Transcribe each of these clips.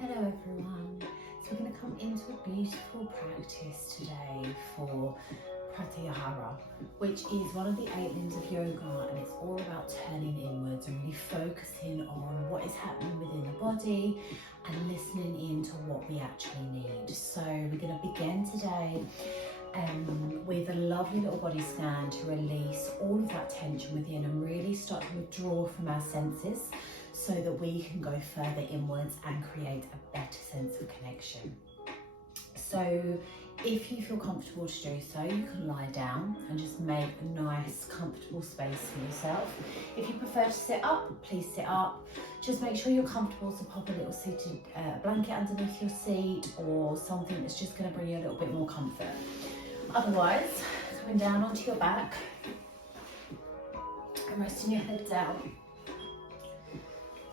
Hello everyone. So we're going to come into a beautiful practice today for pratyahara, which is one of the 8 limbs of yoga, and it's all about turning inwards and really focusing on what is happening within the body and listening into what we actually need. So we're going to begin today with a lovely little body scan to release all of that tension within and really start to withdraw from our senses so that we can go further inwards and create a better sense of connection. So if you feel comfortable to do so, you can lie down and just make a nice comfortable space for yourself. If you prefer to sit up, please sit up. Just make sure you're comfortable, so pop a little seated blanket underneath your seat or something that's just going to bring you a little bit more comfort. Otherwise, coming down onto your back and resting your head down.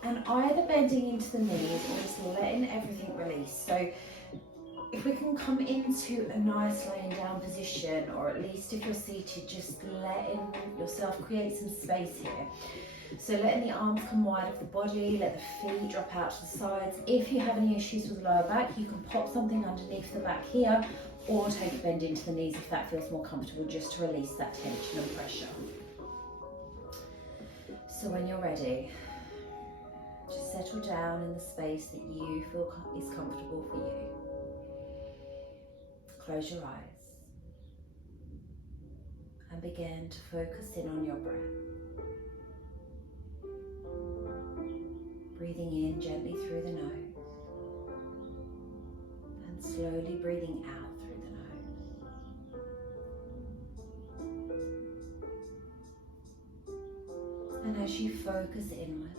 And either bending into the knees or just letting everything release. So if we can come into a nice laying down position, or at least if you're seated, just letting yourself create some space here. So letting the arms come wide of the body, let the feet drop out to the sides. If you have any issues with the lower back, you can pop something underneath the back here, or take a bend into the knees if that feels more comfortable, just to release that tension and pressure. So when you're ready, just settle down in the space that you feel is comfortable for you. Close your eyes and begin to focus in on your breath. Breathing in gently through the nose and slowly breathing out through the nose. And as you focus inwards,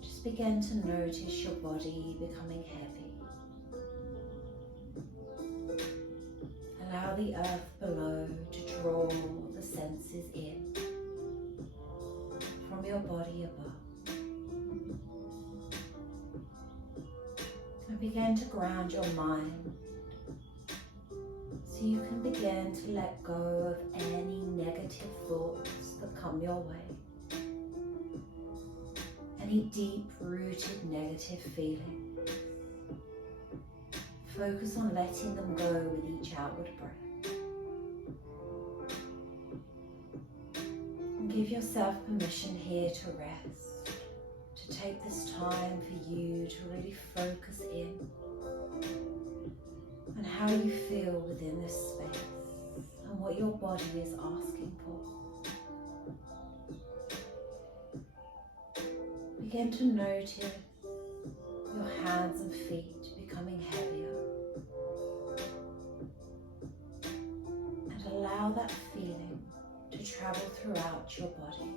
just begin to notice your body becoming heavy. Allow the earth below to draw the senses in from your body above. And begin to ground your mind so you can begin to let go of any negative thoughts that come your way. Any deep-rooted negative feelings. Focus on letting them go with each outward breath. And give yourself permission here to rest, to take this time for you to really focus in on how you feel within this space and what your body is asking for. Begin to notice your hands and feet becoming heavier. And allow that feeling to travel throughout your body.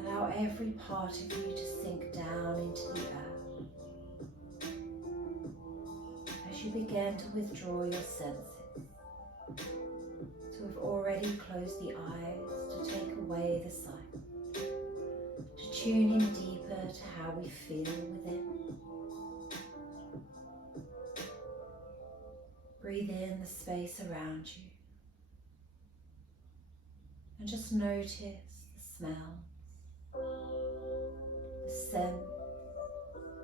Allow every part of you to sink down into the earth as you begin to withdraw your senses. So we've already closed the eyes to take away the sight, to tune in deeper to how we feel within. Breathe in the space around you and just notice the smells, the scent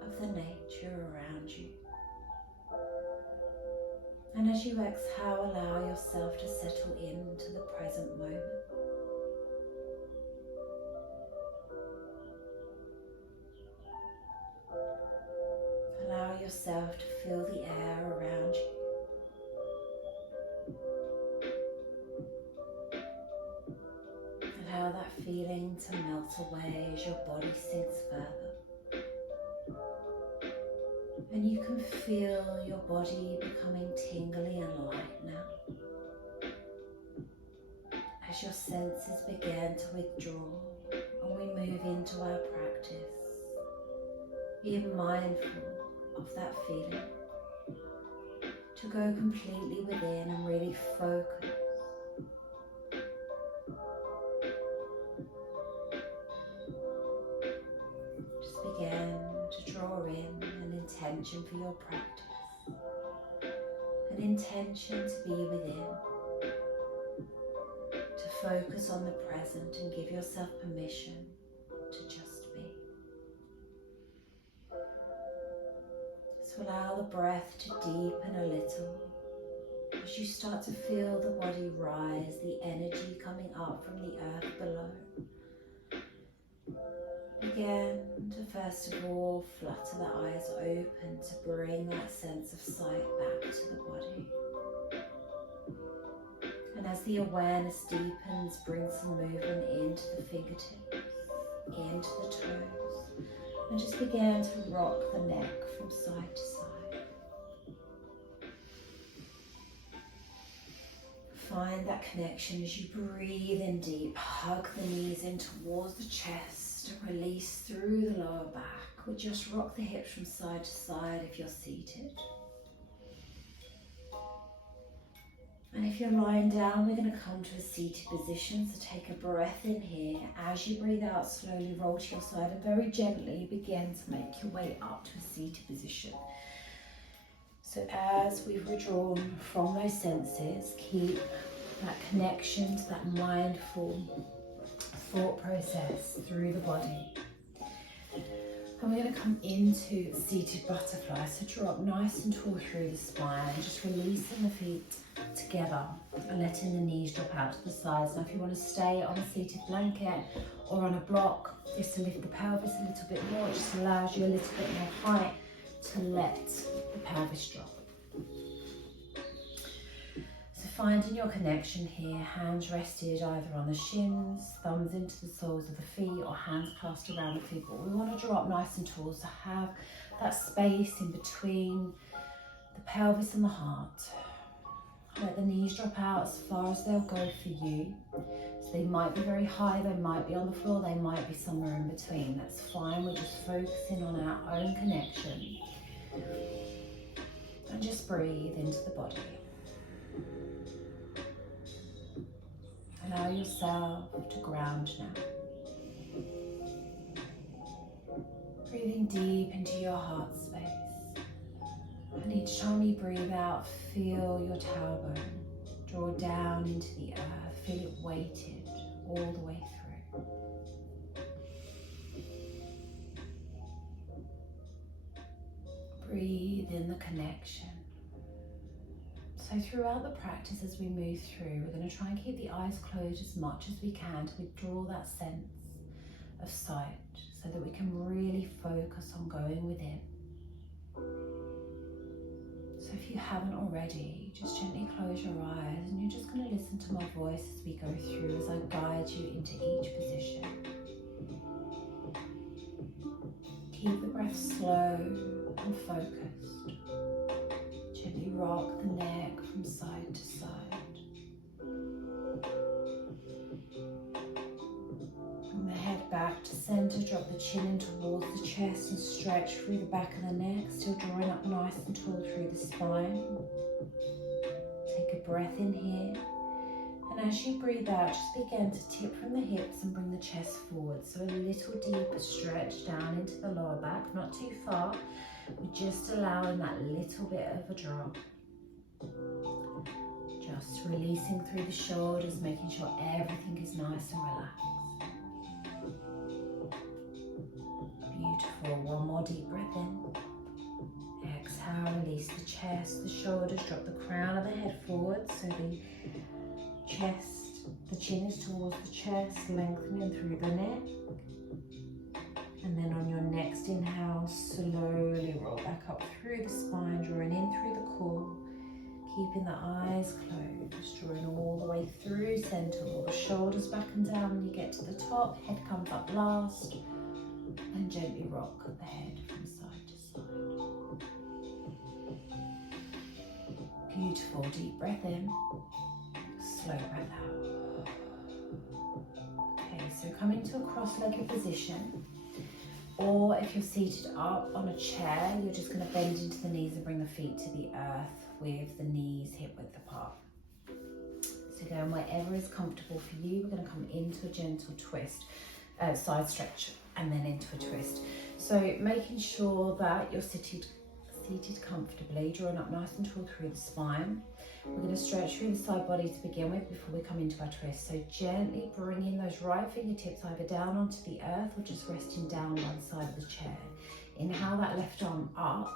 of the nature around you. And as you exhale, allow yourself to settle into the present moment. Allow yourself to feel the air around you. Allow that feeling to melt away as your body sinks further. And you can feel your body becoming tingly and light now. As your senses begin to withdraw and we move into our practice, being mindful of that feeling, to go completely within and really focus. Just begin to draw in an intention for your practice, an intention to be within, to focus on the present and give yourself permission to just be. So allow the breath to deepen a little as you start to feel the body rise, the energy coming up from the earth below. Begin to first of all flutter the eyes open to bring that sense of sight back to the body. And as the awareness deepens, bring some movement into the fingertips, into the toes, and just begin to rock the neck from side to side. Find that connection as you breathe in deep, hug the knees in towards the chest, and release through the lower back. Or just rock the hips from side to side if you're seated. And if you're lying down, we're going to come to a seated position. So take a breath in here. As you breathe out, slowly roll to your side and very gently begin to make your way up to a seated position. So as we've withdrawn from those senses, keep that connection to that mindful thought process through the body. And we're going to come into seated butterfly. So drop nice and tall through the spine, just releasing the feet together and letting the knees drop out to the sides. Now if you want to stay on a seated blanket or on a block, just to lift the pelvis a little bit more, it just allows you a little bit more height to let the pelvis drop. So finding your connection here, hands rested either on the shins, thumbs into the soles of the feet, or hands clasped around the feet. But we want to drop nice and tall, so have that space in between the pelvis and the heart. Let the knees drop out as far as they'll go for you. So they might be very high, they might be on the floor, they might be somewhere in between. That's fine, we're just focusing on our own connection. And just breathe into the body. Allow yourself to ground now. Breathing deep into your heart space. And each time you breathe out, feel your tailbone draw down into the earth. Feel it weighted all the way through. Breathe in the connection. So throughout the practice as we move through, we're going to try and keep the eyes closed as much as we can to withdraw that sense of sight so that we can really focus on going within. So if you haven't already, just gently close your eyes and you're just going to listen to my voice as we go through, as I guide you into each position. Keep the breath slow and focused. Gently rock the neck from side to side. Bring the head back to center, drop the chin in towards the chest and stretch through the back of the neck, still drawing up nice and tall through the spine. Take a breath in here. And as you breathe out, just begin to tip from the hips and bring the chest forward. So a little deeper stretch down into the lower back, not too far. We're just allowing that little bit of a drop. Just releasing through the shoulders, making sure everything is nice and relaxed. Beautiful. One more deep breath in. Exhale, release the chest, the shoulders, drop the crown of the head forward so the chest, the chin is towards the chest, lengthening through the neck. And then on your next inhale, slowly roll back up through the spine, drawing in through the core, keeping the eyes closed, drawing all the way through center, all the shoulders back and down. When you get to the top, head comes up last, and gently rock the head from side to side. Beautiful, deep breath in, slow breath out. Okay, so coming to a cross-legged position. Or if you're seated up on a chair, you're just going to bend into the knees and bring the feet to the earth with the knees hip width apart. So again, wherever is comfortable for you, we're going to come into a gentle twist, side stretch, and then into a twist. So making sure that you're Seated comfortably, drawing up nice and tall through the spine. We're going to stretch through the side body to begin with before we come into our twist. So gently bringing those right fingertips either down onto the earth or just resting down one side of the chair. Inhale that left arm up.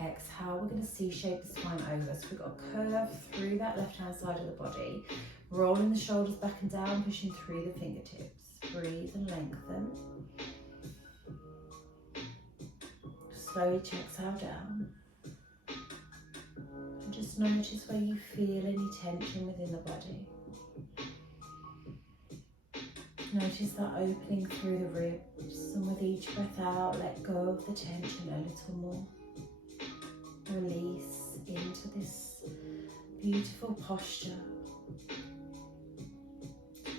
Exhale, we're going to C-shape the spine over. So we've got a curve through that left-hand side of the body. Rolling the shoulders back and down, pushing through the fingertips. Breathe and lengthen. Slowly exhale down. And just notice where you feel any tension within the body. Notice that opening through the ribs, and with each breath out, let go of the tension a little more. Release into this beautiful posture.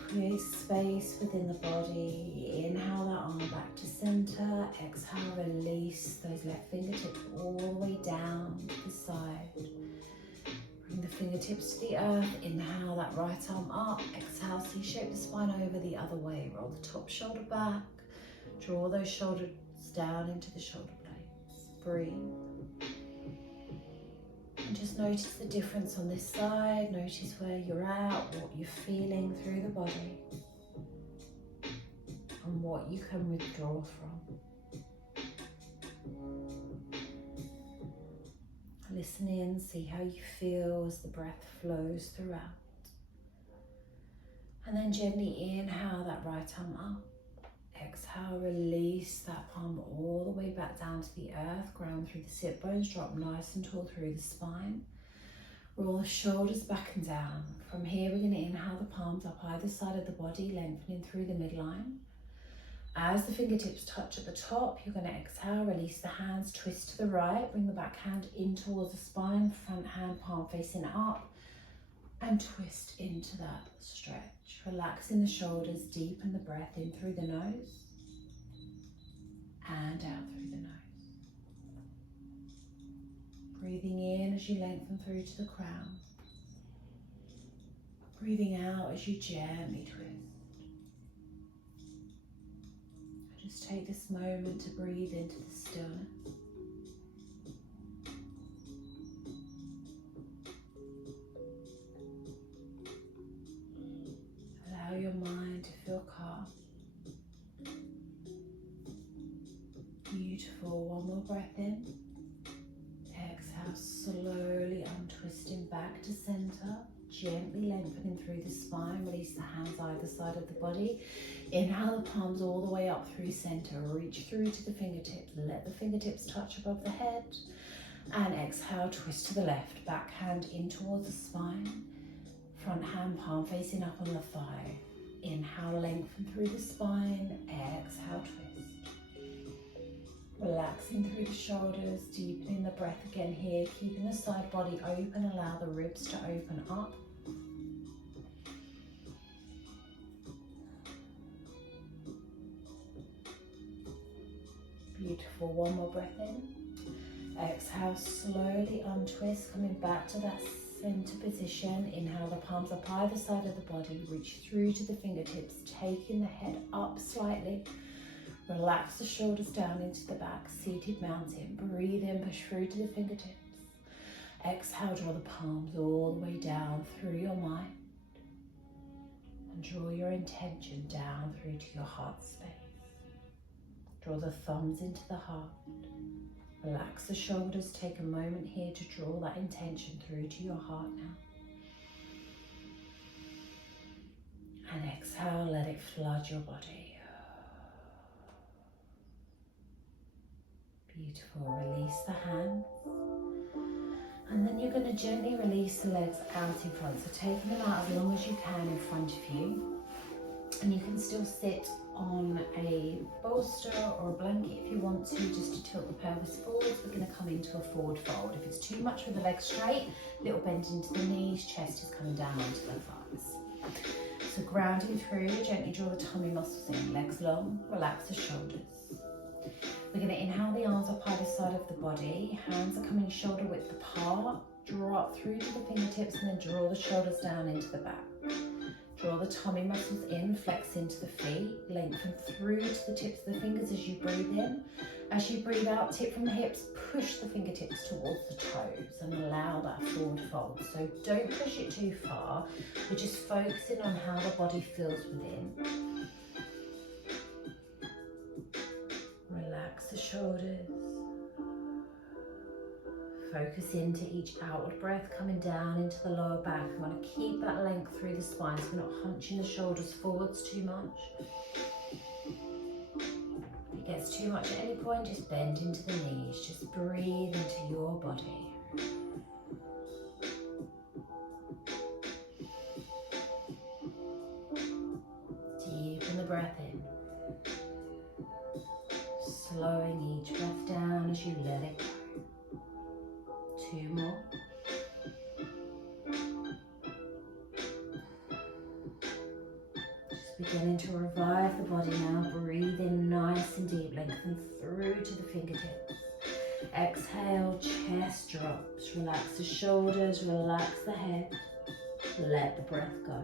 Create space within the body. Inhale that arm back to center. Exhale, release those left fingertips all the way down to the side. Bring the fingertips to the earth. Inhale that right arm up. Exhale, C-shape the spine over the other way. Roll the top shoulder back. Draw those shoulders down into the shoulder blades. Breathe. And just notice the difference on this side. Notice where you're at, what you're feeling through the body, and what you can withdraw from. Listen in, see how you feel as the breath flows throughout. And then gently inhale that right arm up. Exhale, release that palm all the way back down to the earth. Ground through the sit bones, drop nice and tall through the spine. Roll the shoulders back and down. From here, we're going to inhale the palms up either side of the body, lengthening through the midline. As the fingertips touch at the top, you're going to exhale, release the hands, twist to the right, bring the back hand in towards the spine, front hand palm facing up, and twist into that stretch. Relaxing the shoulders, deepen the breath in through the nose and out through the nose. Breathing in as you lengthen through to the crown. Breathing out as you gently twist. Just take this moment to breathe into the stillness. Allow your mind to feel calm. Beautiful. One more breath in. Exhale, slowly untwisting back to center. Gently lengthening through the spine. Release the hands either side of the body. Inhale the palms all the way up through center. Reach through to the fingertips. Let the fingertips touch above the head. And exhale, twist to the left. Back hand in towards the spine. Front hand palm facing up on the thigh. Inhale, lengthen through the spine. Exhale, twist. Relaxing through the shoulders, deepening the breath again here. Keeping the side body open. Allow the ribs to open up. Beautiful. One more breath in. Exhale, slowly untwist, coming back to that center position. Inhale the palms up either side of the body. Reach through to the fingertips, taking the head up slightly. Relax the shoulders down into the back, seated mountain. Breathe in, push through to the fingertips. Exhale, draw the palms all the way down through your mind. And draw your intention down through to your heart space. Draw the thumbs into the heart. Relax the shoulders. Take a moment here to draw that intention through to your heart now. And exhale, let it flood your body. Beautiful. Release the hands. And then you're going to gently release the legs out in front. So taking them out as long as you can in front of you. And you can still sit on a bolster or a blanket if you want to, just to tilt the pelvis forwards. We're going to come into a forward fold. If it's too much with the legs straight, little bend into the knees, chest is coming down onto the thighs. So grounding through, gently draw the tummy muscles in, legs long, relax the shoulders. We're going to inhale the arms up either side of the body, hands are coming shoulder width apart, draw up through to the fingertips and then draw the shoulders down into the back. Draw the tummy muscles in, flex into the feet, lengthen through to the tips of the fingers as you breathe in. As you breathe out, tip from the hips, push the fingertips towards the toes and allow that forward fold. So don't push it too far. We're just focusing on how the body feels within. Relax the shoulders. Focus into each outward breath coming down into the lower back. You want to keep that length through the spine so you're not hunching the shoulders forwards too much. If it gets too much at any point, just bend into the knees. Just breathe into your body. Deepen the breath in. Slowing each breath down as you let it go. 2 more. Just beginning to revive the body now. Breathe in nice and deep, lengthen through to the fingertips. Exhale, chest drops. Relax the shoulders, relax the head. Let the breath go.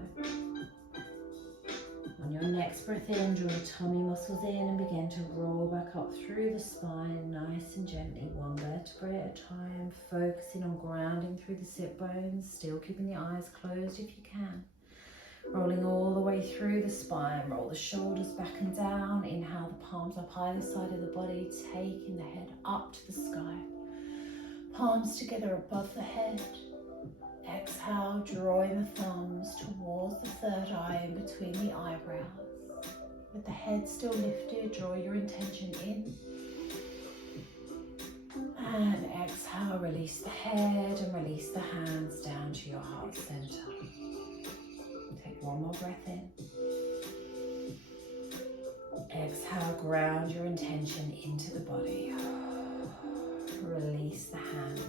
On your next breath in, draw the tummy muscles in and begin to roll back up through the spine, nice and gently, one vertebrae at a time, focusing on grounding through the sit bones, still keeping the eyes closed if you can. Rolling all the way through the spine, roll the shoulders back and down, inhale the palms up either side of the body, taking the head up to the sky. Palms together above the head. Exhale, drawing the thumbs towards the third eye in between the eyebrows. With the head still lifted, draw your intention in. And exhale, release the head and release the hands down to your heart center. Take one more breath in. Exhale, ground your intention into the body. Release the hands.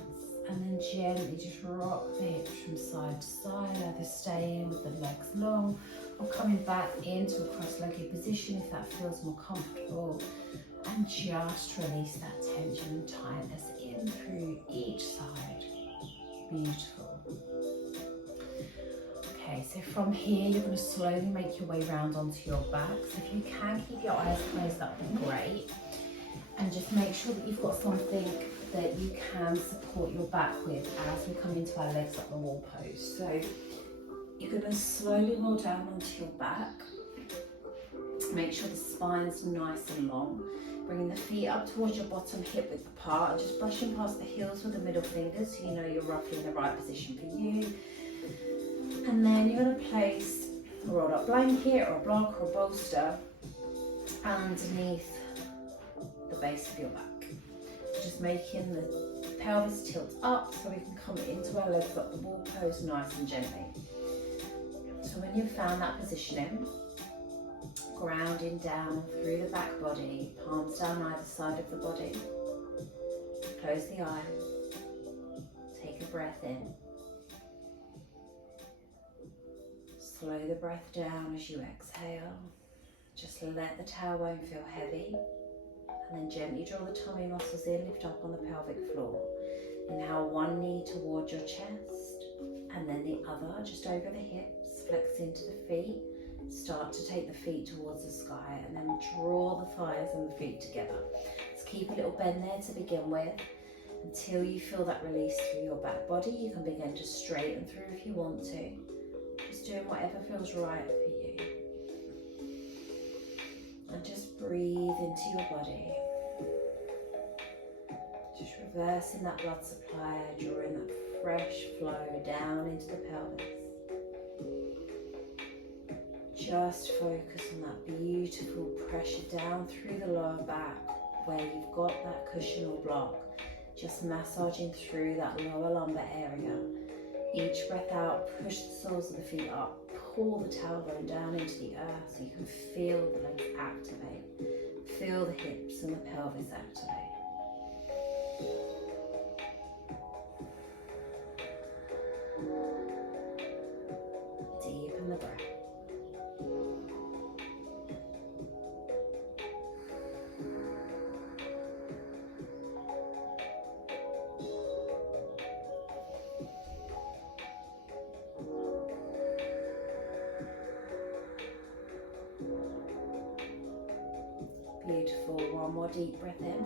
And then gently just rock the hips from side to side, either staying with the legs long or coming back into a cross-legged position if that feels more comfortable. And just release that tension and tightness in through each side. Beautiful. Okay, so from here you're going to slowly make your way round onto your back. So if you can keep your eyes closed, that would be great. And just make sure that you've got something that you can support your back with as we come into our legs up the wall pose. So you're going to slowly roll down onto your back. Make sure the spine's nice and long. Bringing the feet up towards your bottom hip width apart and just brushing past the heels with the middle fingers so you know you're roughly in the right position for you. And then you're going to place a rolled up blanket or a block or a bolster underneath the base of your back. Just making the pelvis tilt up so we can come into our legs up the wall pose nice and gently. So when you've found that positioning, grounding down through the back body, palms down either side of the body. Close the eyes. Take a breath in. Slow the breath down as you exhale. Just let the tailbone feel heavy. And then gently draw the tummy muscles in, lift up on the pelvic floor. Inhale one knee towards your chest and then the other just over the hips. Flex into the feet. Start to take the feet towards the sky and then draw the thighs and the feet together. Let's keep a little bend there to begin with until you feel that release through your back body. You can begin to straighten through if you want to. Just doing whatever feels right for you. And just breathe into your body. Just reversing that blood supply, drawing that fresh flow down into the pelvis. Just focus on that beautiful pressure down through the lower back where you've got that cushion or block. Just massaging through that lower lumbar area. Each breath out, push the soles of the feet up. Pull the tailbone down into the earth so you can feel the legs activate. Feel the hips and the pelvis activate. Deepen the breath. Beautiful. One more deep breath in.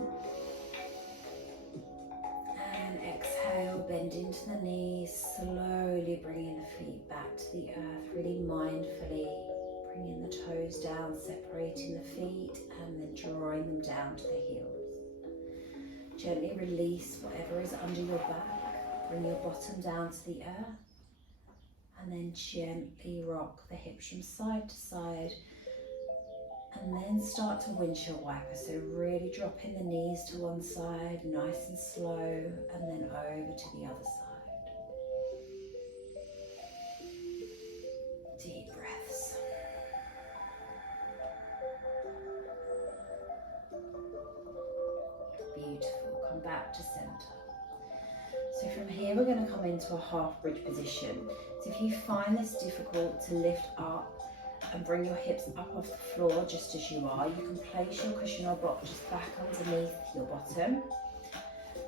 And exhale, bend into the knees, slowly bringing the feet back to the earth, really mindfully bringing the toes down, separating the feet, and then drawing them down to the heels. Gently release whatever is under your back, bring your bottom down to the earth, and then gently rock the hips from side to side, and then start to windshield wiper. So really dropping the knees to one side, nice and slow, and then over to the other side. Deep breaths. Beautiful. Come back to center. So from here we're going to come into a half bridge position. So if you find this difficult to lift up and bring your hips up off the floor just as you are, you can place your cushion or block just back underneath your bottom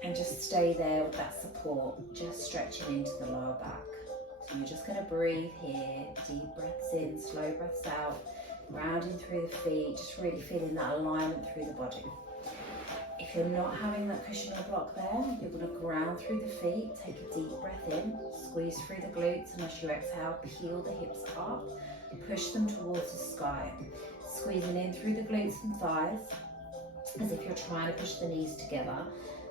and just stay there with that support, just stretching into the lower back. So you're just going to breathe here, deep breaths in, slow breaths out, grounding through the feet, just really feeling that alignment through the body. If you're not having that cushion or block there, you're going to ground through the feet, take a deep breath in, squeeze through the glutes, and as you exhale, peel the hips up, push them towards the sky, squeezing in through the glutes and thighs, as if you're trying to push the knees together,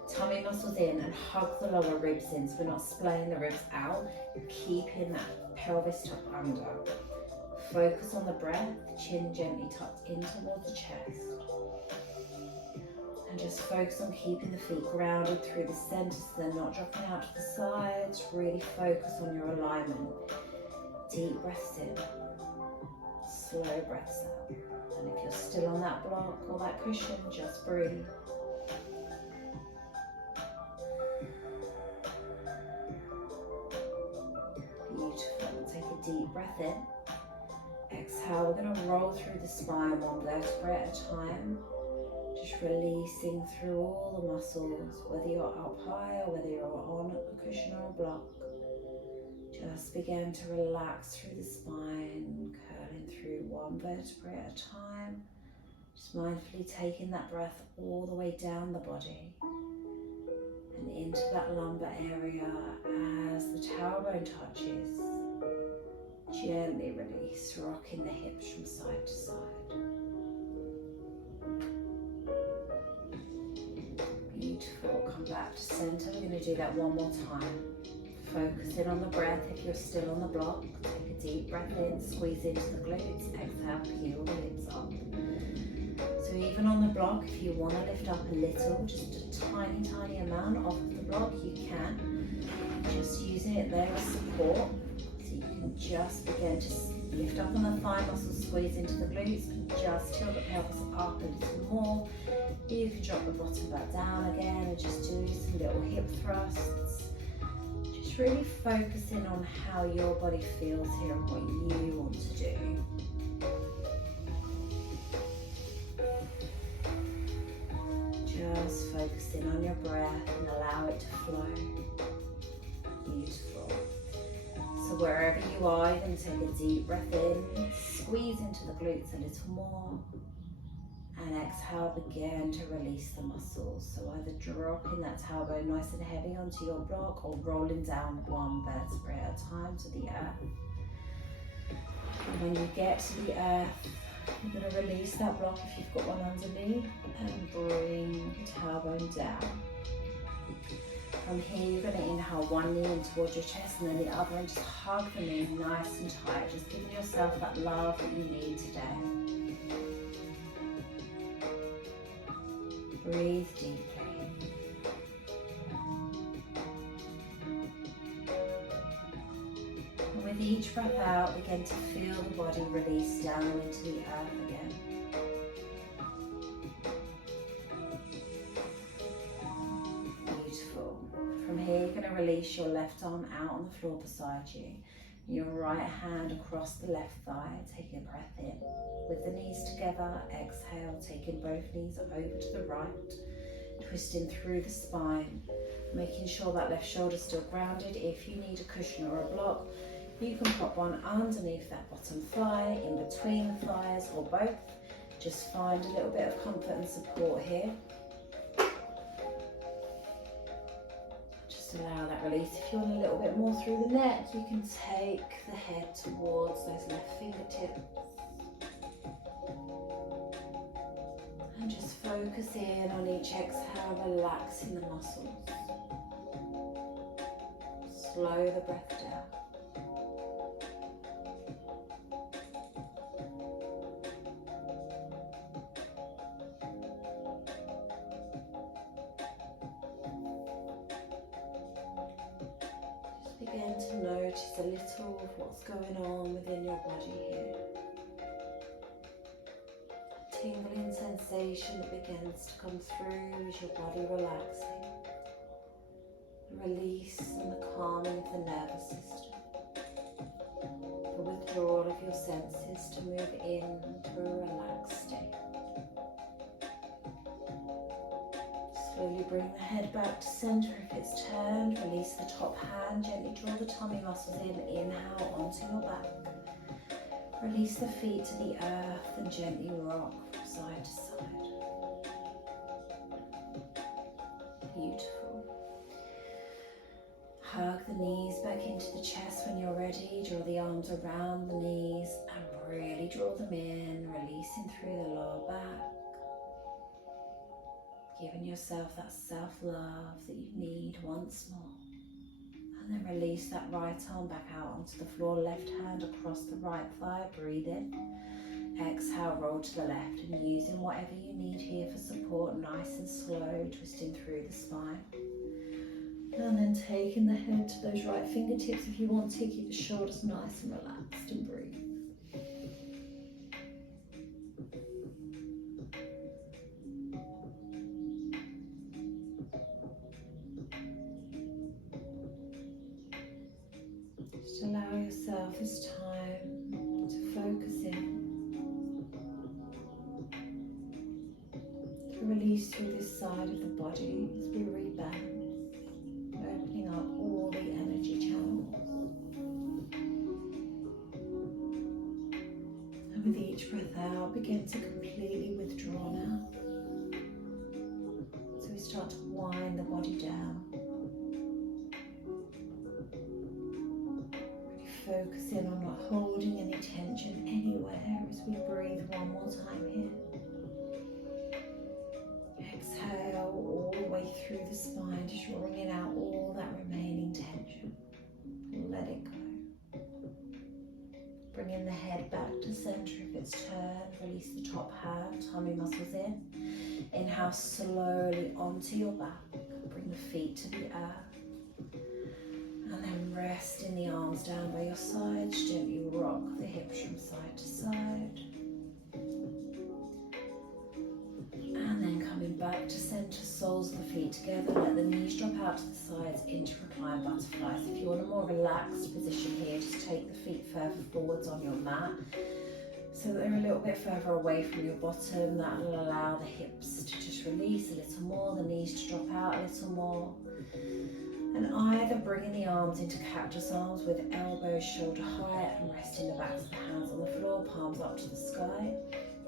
tummy muscles in, and hug the lower ribs in, so we're not splaying the ribs out, keeping that pelvis tucked under. Focus on the breath, chin gently tucked in towards the chest. And just focus on keeping the feet grounded through the center so they're not dropping out to the sides. Really focus on your alignment. Deep breaths in, slow breaths out. And if you're still on that block or that cushion, just breathe. Beautiful. Take a deep breath in. Exhale, we're going to roll through the spine one vertebra at a time. Just releasing through all the muscles, whether you're up high or whether you're on a cushion or a block. Just begin to relax through the spine, curling through one vertebra at a time. Just mindfully taking that breath all the way down the body and into that lumbar area as the tailbone touches. Gently release, rocking the hips from side to side. Beautiful. Come back to center. We're going to do that one more time. Focusing on the breath. If you're still on the block, take a deep breath in, squeeze into the glutes, exhale, peel the hips up. So even on the block, if you want to lift up a little, just a tiny amount off of the block, you can. Just using it there as support. So you can just begin to lift up on the thigh muscles, squeeze into the glutes, and just tilt the pelvis up a little more. You can drop the bottom back down again and just do some little hip thrusts. Just really focusing on how your body feels here and what you want to do. Just focusing on your breath and allow it to flow. Beautiful. So wherever you are, you're going to take a deep breath in, squeeze into the glutes a little more, and exhale, begin to release the muscles. So either dropping that tailbone nice and heavy onto your block or rolling down one vertebra at a time to the earth. And when you get to the earth, you're going to release that block if you've got one underneath and bring the tailbone down. From here, you're going to inhale one knee in towards your chest and then the other, and just hug the knee nice and tight, just giving yourself that love that you need today. Breathe deeply. And with each breath out, begin to feel the body release down into the earth again. Beautiful. From here, you're going to release your left arm out on the floor beside you. Your right hand across the left thigh, taking a breath in. With the knees together, exhale, taking both knees over to the right, twisting through the spine, making sure that left shoulder's still grounded. If you need a cushion or a block, you can pop one underneath that bottom thigh, in between the thighs, or both. Just find a little bit of comfort and support here. Just allow that release. If you want a little bit more through the neck, you can take the head towards those left fingertips. And just focus in on each exhale, relaxing the muscles. Slow the breath down. Just begin to notice a little of what's going on within your body here. Tingling sensation that begins to come through as your body relaxing. The release and the calming of the nervous system. The withdrawal of your senses to move into a relaxed state. Slowly bring the head back to center if it's turned. Release the top hand. Gently draw the tummy muscles in. Inhale onto your back. Release the feet to the earth and gently rock from side to side. Beautiful. Hug the knees back into the chest when you're ready. Draw the arms around the knees and really draw them in, releasing through the lower back. Giving yourself that self-love that you need once more. And then release that right arm back out onto the floor, left hand across the right thigh, breathe in. Exhale, roll to the left and using whatever you need here for support, nice and slow, twisting through the spine. And then taking the head to those right fingertips if you want to, keep the shoulders nice and relaxed and breathe. Just allow yourself this time to focus in, to release through this side of the body as we rebalance, opening up all the energy channels. And with each breath out, begin to completely withdraw now. So we start to wind the body down. Focus in on not holding any tension anywhere as we breathe one more time here. Exhale all the way through the spine, just wringing out all that remaining tension. Let it go. Bringing the head back to center if it's turned. Release the top hand, tummy muscles in. Inhale slowly onto your back. Bring the feet to the earth. And then resting the arms down by your sides, gently rock the hips from side to side. And then coming back to center, soles of the feet together, let the knees drop out to the sides into reclined butterfly. So if you want a more relaxed position here, just take the feet further forwards on your mat so that they're a little bit further away from your bottom. That will allow the hips to just release a little more, the knees to drop out a little more. And either bringing the arms into cactus arms with elbows shoulder height and resting the backs of the hands on the floor, palms up to the sky.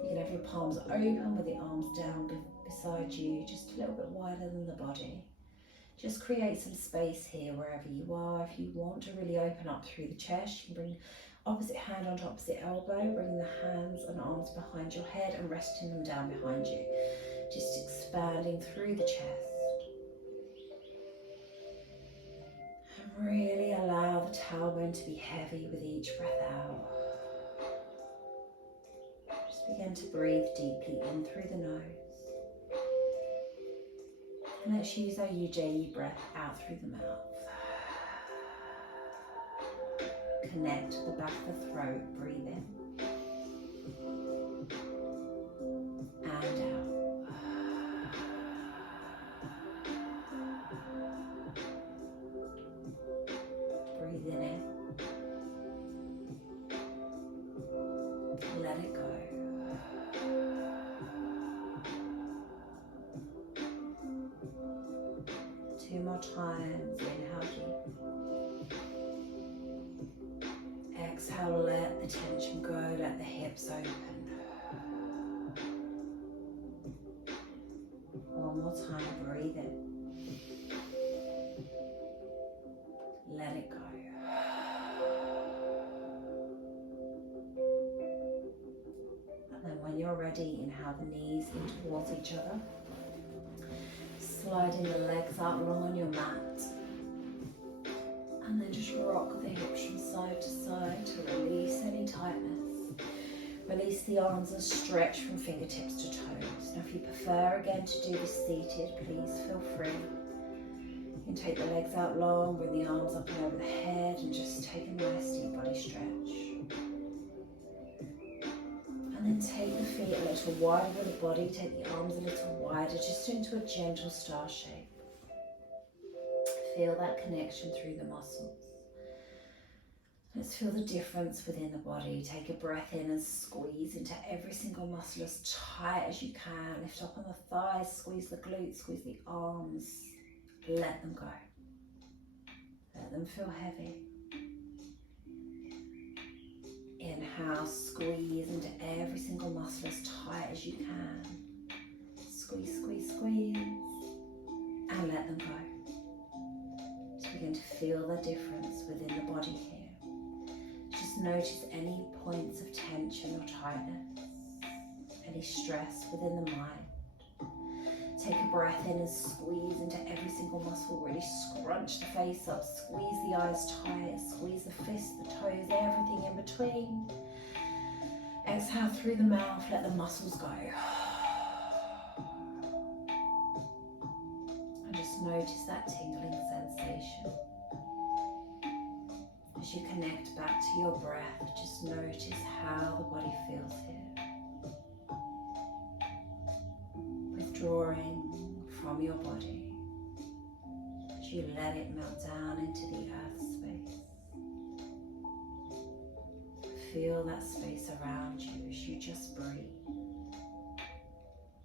You can have your palms open with the arms down beside you, just a little bit wider than the body. Just create some space here wherever you are. If you want to really open up through the chest, you can bring opposite hand onto opposite elbow, bringing the hands and arms behind your head and resting them down behind you. Just expanding through the chest. Really allow the tailbone to be heavy with each breath out. Just begin to breathe deeply in through the nose. And let's use our Ujjayi breath out through the mouth. Connect to the back of the throat, breathe in. And out. Breathing in. Let it go. Two more times. Inhale deep. Exhale, let the tension go, let the hips open. more time, breathe in. Let it go. And then when you're ready, inhale the knees in towards each other. Sliding the legs out long on your mat. And then just rock the hips from side to side to release any tightness. Release the arms and stretch from fingertips to toes. Now if you prefer again to do this seated, please feel free. You can take the legs out long, bring the arms up and over the head and just take a nice deep body stretch. And then take the feet a little wider with the body, take the arms a little wider, just into a gentle star shape. Feel that connection through the muscles. Let's feel the difference within the body. Take a breath in and squeeze into every single muscle as tight as you can. Lift up on the thighs, squeeze the glutes, squeeze the arms. Let them go. Let them feel heavy. Inhale, squeeze into every single muscle as tight as you can. Squeeze, squeeze, squeeze. And let them go. Just begin to feel the difference within the body here. Just notice any points of tension or tightness, any stress within the mind. Take a breath in and squeeze into every single muscle. Really scrunch the face up, squeeze the eyes tight, squeeze the fists, the toes, everything in between. Exhale through the mouth, let the muscles go. And just notice that tingling sensation. As you connect back to your breath, just notice how the body feels here. Withdrawing from your body as you let it melt down into the earth space. Feel that space around you as you just breathe.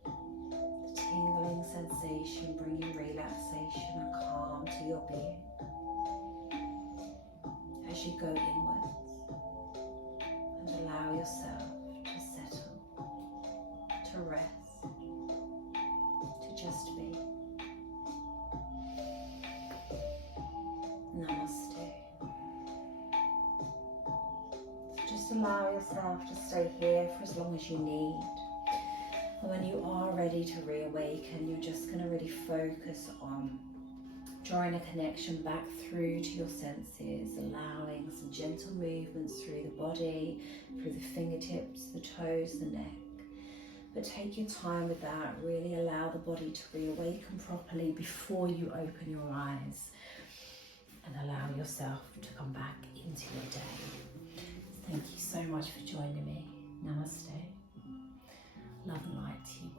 The tingling sensation bringing relaxation and calm to your being. As you go inwards and allow yourself to settle, to rest, to just be. Namaste. So just allow yourself to stay here for as long as you need. And when you are ready to reawaken, you're just going to really focus on drawing a connection back through to your senses, allowing some gentle movements through the body, through the fingertips, the toes, the neck. But take your time with that, really allow the body to reawaken properly before you open your eyes and allow yourself to come back into your day. Thank you so much for joining me. Namaste. Love and light to you.